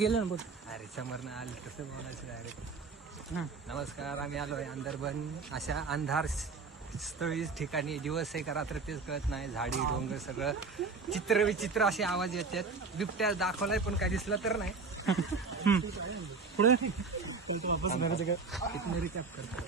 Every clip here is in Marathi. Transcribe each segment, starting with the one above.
गेलं ना बोल. अरे समोरनं आले तसं बोलायचं डायरेक्ट. नमस्कार, आम्ही आलोय अंदरबन अशा अंधार स्थळी ठिकाणी. दिवस आहे का रात्र तेच कळत नाही. झाडी डोंगर सगळं चित्र विचित्र असे आवाज येतात. बिबट्या दाखवलाय पण काय दिसला तर नाही. पुढे रिकॅप करतो.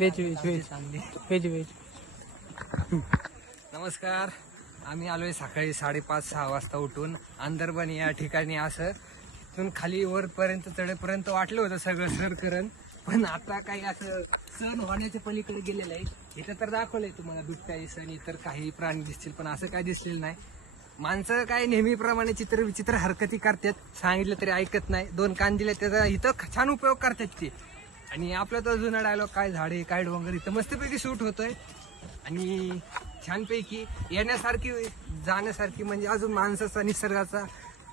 व्हेज. नमस्कार, आम्ही आलोय सकाळी 5:30-6 वाजता उठून. अंदरबन या ठिकाणी असं इथून खाली वरपर्यंत चढेपर्यंत वाटलं होतं सगळं सर करण, पण आता काही असं सण होण्याच्या पलीकडे गेलेलं आहे. इथं तर दाखवलंय तुम्हाला बिबट्या सण, इतर काही प्राणी दिसतील, पण असं काही दिसलेलं नाही. माणसं काय नेहमीप्रमाणे चित्र विचित्र हरकती करतात, सांगितलं तरी ऐकत नाही. 2 कान दिले त्याचा इथं छान उपयोग करतात ते. आणि आपला तो जुना डायलॉग काय झाडे काय डोंगर इथं मस्तपैकी शूट होतोय. आणि छानपैकी येण्यासारखी जाण्यासारखी म्हणजे अजून माणसाचा निसर्गाचा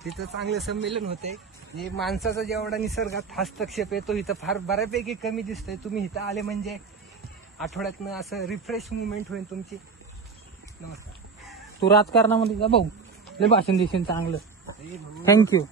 तिथं चांगलं संमेलन होतंय. हे माणसाचा जेवढा निसर्गात हस्तक्षेप येतो इथं फार बऱ्यापैकी कमी दिसतोय. तुम्ही इथं आले म्हणजे आठवड्यातनं असं रिफ्रेश मुवमेंट होईल तुमची. नमस्कार. तू राजकारणामध्ये जा भाऊ, लय भाषण दिसेल चांगलं. थँक्यू.